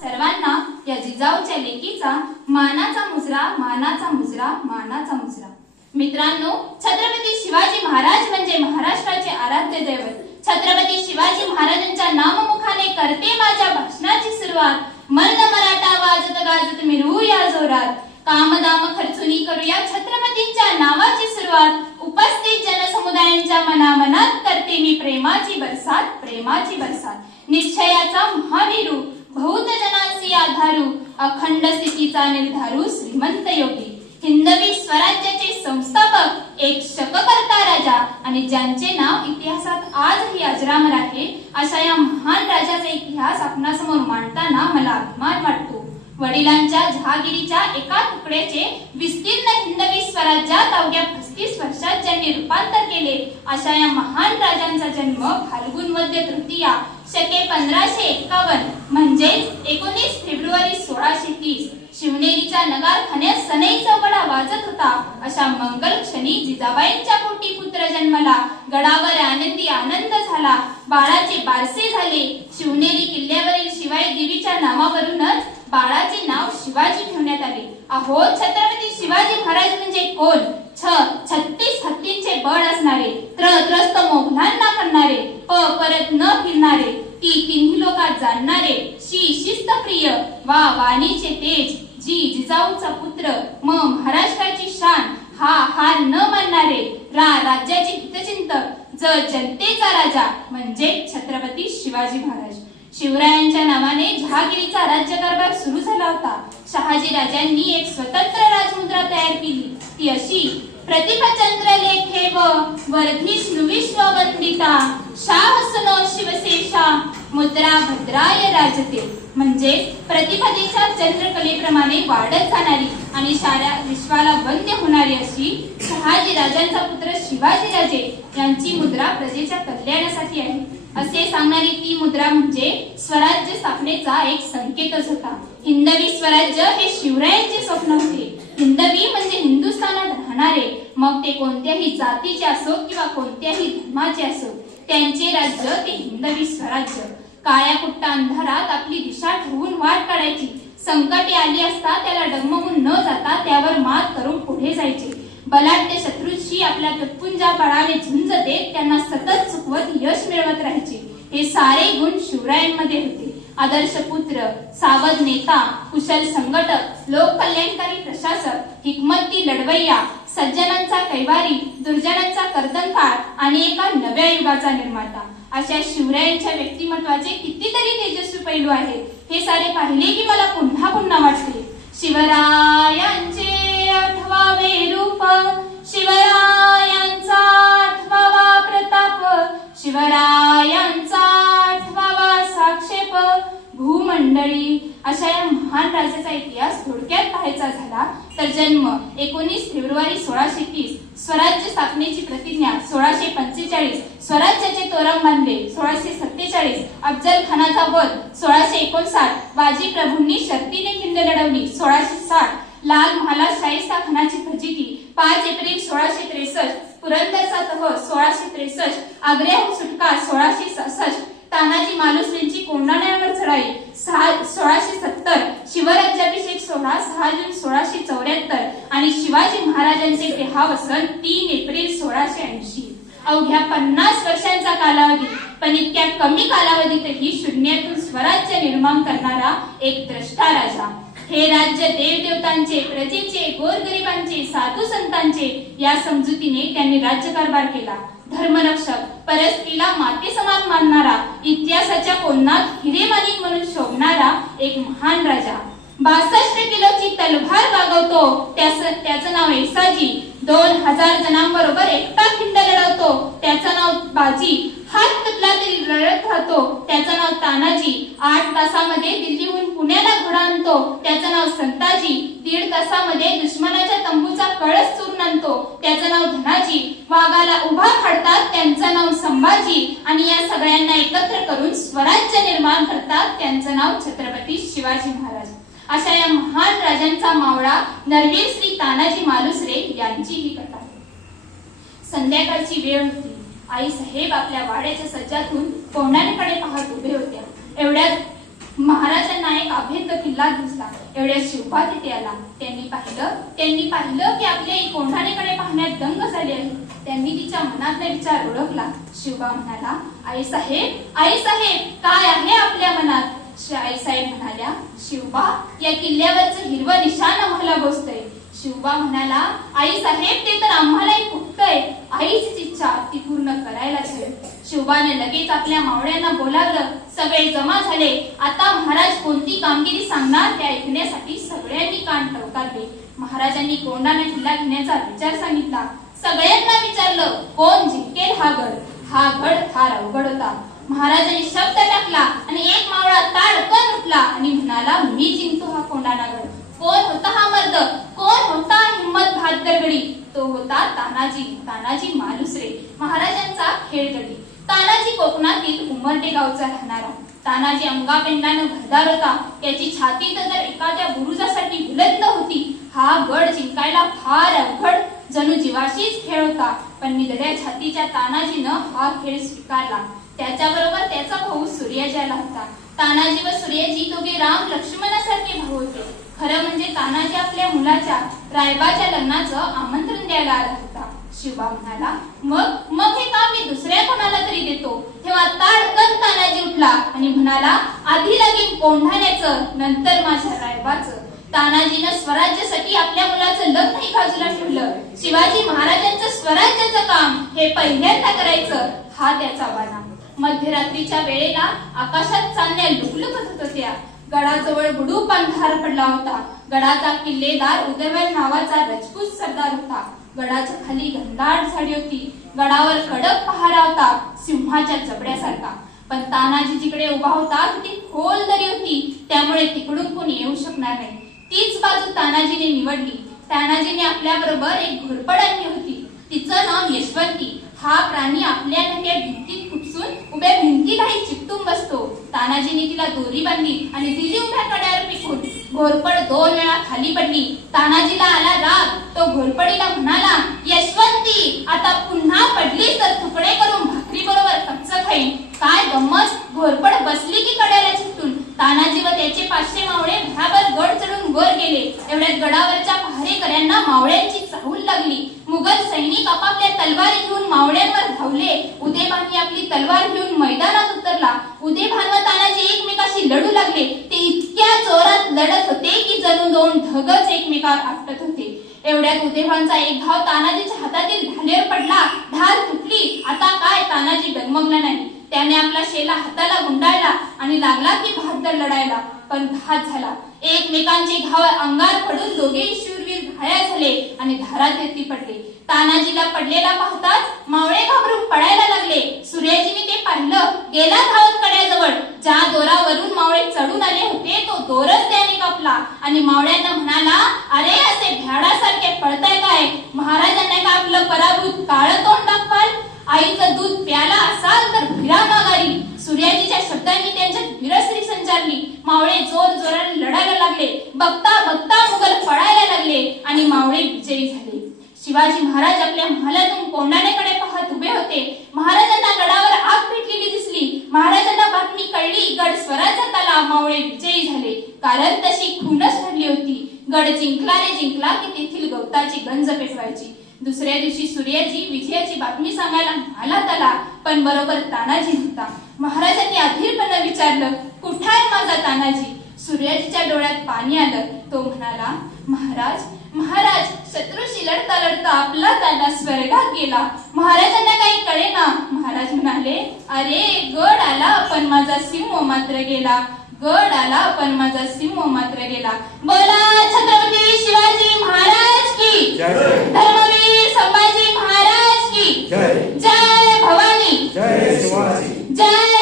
सर्वांना या जिजाऊच्या लेकीचा मानाचा मुजरा, मानाचा मुजरा, मानाचा मुजरा। मित्रांनो, छत्रपती शिवाजी महाराज म्हणजे महाराष्ट्राचे आराध्य दैवत। छत्रपती शिवाजी महाराजांच्या नाममुखाने करते माझ्या भाषणाची सुरुवात। मर्द मराठा वाजत गाजत मिरवू या जोरात, कामदाम खर्चुनी करूया छत्रपतींच्या नावाची सुरुवात। उपस्थित जनसमुदायांच्या मनामनात करते मी प्रेमाची बरसात, प्रेमाची बरसात। निश्चयाचा महावीरू, बहुत जनांसी आधारू, अखंड स्थितीचा निर्धारू श्रीमंत योगी। हिंदवी स्वराज्याचे संस्थापक, एक शककर्ता राजा आणि ज्यांचे नाव इतिहासात आजही अजरामर आहे, अशा या महान राजाचा इतिहास आपणासमोर मांडताना मला अभिमान वाटतो। वडिलांच्या जहागिरीच्या एका तुकड्याचे विस्तीर्ण हिंदवी स्वराज्यात अवघ्या 35 वर्षात ज्यांनी रूपांतर केले, अशा या महान राजांचा जन्म फाल्गुन वद्य तृतीया शके 1551 म्हणजेच 19 फेब्रुवारी 1630 शिवनेरीच्या नगारखान्यात सनई चौघडा वाजत होता अशा मंगल क्षणी जिजाबाईंच्या पोटी पुत्र जन्मला। गडावर आनंदी आनंद झाला, बाळाचे बारसे झाले। शिवनेरी किल्ल्यावरील शिवाई देवीच्या नावावरूनच बाळाचे नाव शिवाजी ठेवण्यात आले। अहो, छत्रपती शिवाजी महाराज म्हणजे कोण? 36 हत्तींचे बळ असणारे, त्रस्त मोगलांना करणारे, परत न फिरणारे, तिन्ही लोकात जाणणारे, शिस्त प्रिय, वाणीचे तेज, जिजाऊचा पुत्र, महाराष्ट्राची शान, हार न मानणारे, राज्याचे हितचिंतक, जनतेचा राजा म्हणजे छत्रपती शिवाजी महाराज। शिवरायांच्या नावाने जहागिरीचा राज्यकारभार सुरू झाला होता। शहाजी राजांनी एक स्वतंत्र राजमुद्रा तयार केली, ती अशी: प्रतिभचंद्र लेखे वर्धिष्णु विश्ववंदिता, शाहसनो शिवशेषा, मुद्रा भद्राय राजते। म्हणजे प्रतिभेच्या चंद्रकलेप्रमाणे वाढत जाणारी आणि साऱ्या विश्वाला वंद्य होणारी अशी शहाजी राजांचा पुत्र शिवाजी राजे यांची मुद्रा प्रजेच्या कल्याणासाठी आहे असे सांगणारी ती मुद्रा म्हणजे स्वराज्य स्थापनेचा एक संकेतच होता। हिंदवी स्वराज्य हे शिवरायांचे स्वप्न होते। हिंदवी म्हणजे हिंदुस्थानात राहणारे, मग ते कोणत्याही जातीचे असो किंवा कोणत्याही धर्माचे असो, त्यांचे राज्य ते हिंदवी स्वराज्य। काळ्या कुट्टा अंधारात आपली दिशा ठरवून वाट काढायची, संकटे आली असता त्याला डगमगून न जाता त्यावर मात करून पुढे जायचे। बलाढ्य शत्रूंशी आपल्या तुटपुंजा बळाने झुंज देत त्यांना सतत चुकवत यश मिळवत राहायचे। हे सारे गुण शिवरायांमध्ये होते। आदर्श पुत्र, सावध नेता, कुशल संघटक, लोककल्याणकारी प्रशासक, हिकमती लढवय्या, सज्जनांचा कैवारी, दुर्जनांचा कर्दनकाळ आणि एका नव्या युगाचा निर्माता, अशा शिवरायांच्या व्यक्तिमत्वाचे कितीतरी तेजस्वी पैलू आहेत। हे सारे पाहिले की मला पुन्हा पुन्हा वाटते, शिवरायांचे 8वे रूप, शिवरायांचा 8वा प्रताप, शिवरायांचा 8वा साक्षेप, भूमंडळी। अशा या महान राजाचा इतिहास थोडक्यात पाहायचा झाला तर जन्म 19 फेब्रुवारी 1630, स्वराज्य स्थापनेची प्रतिज्ञा 1645, स्वराज्याचे तोरण बांधले 1647, अफजल खानाचा वध 1659, बाजी प्रभूंनी शर्तीने खिंड लढवली 1660, लाल महालात शाहिस्ता खानाची फजिती 5 एप्रिल 1663, पुरंदरचा तह 1663, आग्र्याहून सुटका 1666, तानाजी मालुसरेंची कोंढाण्यावर चढाई 1670, शिवराज्याभिषेक सोहळा 6 जून 1674 आणि शिवाजी महाराजांचे देहावसन 3 एप्रिल 1680। अवघ्या 50 वर्षांचा कालावधी, पण इतक्या कमी कालावधीतही शून्यातून स्वराज्य निर्माण करणारा एक द्रष्टा राजा। हे राज्य देवदेवतांचे, प्रजेचे, गोरगरिबांचे, साधू संतांचे या समजुतीने त्यांनी राज्यकारभार केला। धर्मरक्षक, परस्त्रीला माते समान मानणारा, इतिहासाच्या कोणात हिरेमाणिक म्हणून शोभणारा एक महान राजा। 62 किलोची तलवार वागवतो, त्याचं नाव येसाजी। 2000 जणांबरोबर एकटा खिंड लढवतो, त्याचं नाव बाजी। हात तुटला तरी लढत राहतो, त्याचं नाव तानाजी। 8 तासामध्ये दिल्लीहून पुण्याला घोडा आणतो, त्याचं नाव संताजी। 1.5 तासामध्ये दुश्मनाच्या तंबूचा कळस चोरून आणतो, त्याचं नाव धनाजी। वाघाला उभा फाडतात, त्यांचं नाव संभाजी। आणि या सगळ्यांना एकत्र करून स्वराज्य निर्माण करतात, त्यांचं नाव छत्रपती शिवाजी महाराज। अशा या महान राजांचा मावळा नरवीर श्री तानाजी मालुसरे यांची ही कथा। संध्याकाळची वेळ होती। आई साहेब आपल्या वाड्याच्या सज्जातून कोंढाण्याकडे पाहत उभे होत्या। एवढ्यात महाराजांना एक अभेद्य किल्ला दिसला. एवढ्या शिवबा तिथे आला. त्यांनी पाहिलं की आपल्या आई कोंढाणेकडे पाहण्यात दंग झाली आहे. त्यांनी तिच्या मनातला विचार ओळखला. शिवबा म्हणाला, आई साहेब काय आहे आपल्या मनात? आईसाहेब म्हणाल्या, शिवबा, या किल्ल्यावरचं हिरवं निशाण आम्हाला बोचतंय. शिवबा म्हणाला, आई साहेब, ते तर आम्हालाही खुपतंय. आईचीच इच्छा ती पूर्ण करायलाच हवी. शिवबाने लगेच आपल्या मावळ्यांना बोलावलं. सगळे जमा झाले. आता महाराज कोणती कामगिरी सांगणार ते ऐकण्यासाठी सगळ्यांनी कान टवकारले. महाराजांनी कोंढाणा किल्ला घेण्याचा विचार सांगितला. सगळ्यांना विचारलं, कोण जिंकेल हा गड? हा गड फार अवघड होता. महाराजांनी शब्द टाकला आणि एक मावळा ताडकन उठला आणि म्हणाला, मी जिंकतो हा कोंढाणा गड. कोण होता हा मर्द? कोण होता हिम्मत बहादरगडी? तो होता तानाजी मालुसरे, महाराजांचा खेळगडी. तानाजी कोकणातील उमरडे गावचा राहणारा. तानाजी अंगापिंडानं भरदार होता. त्याची छाती तर एखाद्या बुरुजासाठी बुलंद होती. हा गड जिंकायला फार अवघड, जणू जीवाशीच खेळ होता. पण निधड्या छातीच्या तानाजीनं हा खेळ स्वीकारला. त्याच्याबरोबर त्याचा भाऊ सूर्याजी आला होता. तानाजी व सूर्याजी दोघे राम लक्ष्मणासारखे भाऊ होते. खरं म्हणजे तानाजी आपल्या मुलाच्या रायबाच्या लग्नाचं आमंत्रण द्यायला आला होता. शिवबा म्हणाला, मग हे काम मी दुसऱ्या कोणाला तरी देतो. तेव्हा ताडकन तानाजी उठला आणि म्हणाला, आधी लगीन कोंढाण्याचं, नंतर माझ्या रायबाचं. तानाजीनं स्वराज्यासाठी आपल्या मुलाचं लग्नही बाजूला ठेवलं. शिवाजी महाराजांचं स्वराज्याचं काम हे पहिल्यांदा करायचं हा त्याचा वादा. मध्यरात्रीच्या वेळेला आकाशात चांदण्या लुकलुकत होत होत्या. गडाजवळ बुडूप अंधार पडला होता. गडाचा किल्लेदार उदयवर नावाचा रजपूत सरदार होता. गडाच्या खाली घनदाट झाडी होती. गडावर कडक पहारा होता, सिंहाच्या जबड्यासारखा. पण तानाजी जिकडे उभा होता ती खोल दरी होती, त्यामुळे तिकडून कोणी येऊ शकणार नाही. तीच बाजू तानाजीने निवडली. तानाजीने आपल्या बरोबर एक घोरपड आणली होती. तिचं नाव यशवंती. हा प्राणी आपल्या नव्या भिंतीत खुपसून उभ्या भिंतीलाही चिकटून बसतो. तानाजीने तिला दोरी बांधली आणि दिली उभ्या कड्यावर पिकून. घोरपड 2 वेळा खाली पडली. तानाजीला आला राग. तो घोरपडीला म्हणाला, यशवंती, आता पुन्हा पडली तर तुकडे करून भाकरी बरोबर कच्च खाईन. काय गंमत! घोरपड बसली की कड्याला चिकटून. तानाजी व त्याचे 500 मावळे भराभर गड चढून वर गेले. एवढ्यात गडावरच्या पहारेकऱ्यांना मावळ्यांची चाहूल लागली. मुघल सैनिक आपापल्या तलवारी घेऊन मावळ्यांवर धावले. उदयभानी आपली तलवार घेऊन मैदानात उतरला. उदयभान व तानाजी एकमेकाशी लढू लागले. ते इतक्या जोरात लढत होते की जणू 2 ढगच एकमेकावर आपटत होते. एवढ्यात उदयभानचा एक घाव तानाजीच्या हातातील ढालेवर पडला. ढाल तुटली. आता काय? तानाजी डगमगला नाही. त्याने आपला शेला हाताला गुंडाळला आणि लागला की बहादर लढायला. पण घात झाला. एकमेकांचे घाव अंगावर पडून दोघेही शूरवीर घायाळ झाले आणि धारातीर्थी पडले. तानाजीला पडलेला पाहताच मावळे घाबरून पडायला लागले. सूर्याजीने ते पाहिलं. गेला धावत कड्याजवळ. ज्या दोरावरून मावळे चढून आले होते तो दोरच त्याने कापला आणि मावळ्यांना म्हणाला, अरे असे भ्याडासारखे पळताय काय? महाराजांना का आपलं पराभूत काळं तोंड दाखवाल? आईचं दूध प्याला असाल तर फिरा माघारी. सूर्याजीच्या शब्दांनी त्यांच्यात विरसरी संचारली. मावळे जोर जोराने लढायला लागले. बघता बघता मुघल पळायला लागले आणि मावळे विजयी झाले. शिवाजी महाराज आपल्या महालातून कोंढाण्याकडे पाहत उभे होते. महाराजांना गडावर आग पेटलेली दिसली. महाराजांना बातमी कळली, गड स्वराज्यात आला, मावळे विजयी झाले. कारण तशी खूनच घडली होती. गड जिंकला रे जिंकला की तेथील गवताची गंज पेटवायची. दुसऱ्या दिवशी सूर्याजी विजयाची बातमी सांगायला महालात आला. पण बरोबर तानाजी नव्हता. महाराजांनी अधीरपणे विचारलं, कुठाय माझा तानाजी? सूर्याजीच्या डोळ्यात पाणी आलं. तो म्हणाला, महाराज, शत्रूशी लढता लढता आपला ताना स्वर्गात गेला. महाराजांना काही कळेना. महाराज म्हणाले, अरे गड आला पण माझा सिंह मात्र गेला. गड आला पण माझा सिंह मात्र गेला. बोला छत्रपती शिवाजी महाराज की धर्मवीर संभाजी महाराज की जय. भवानी, जय शिवाजी, जय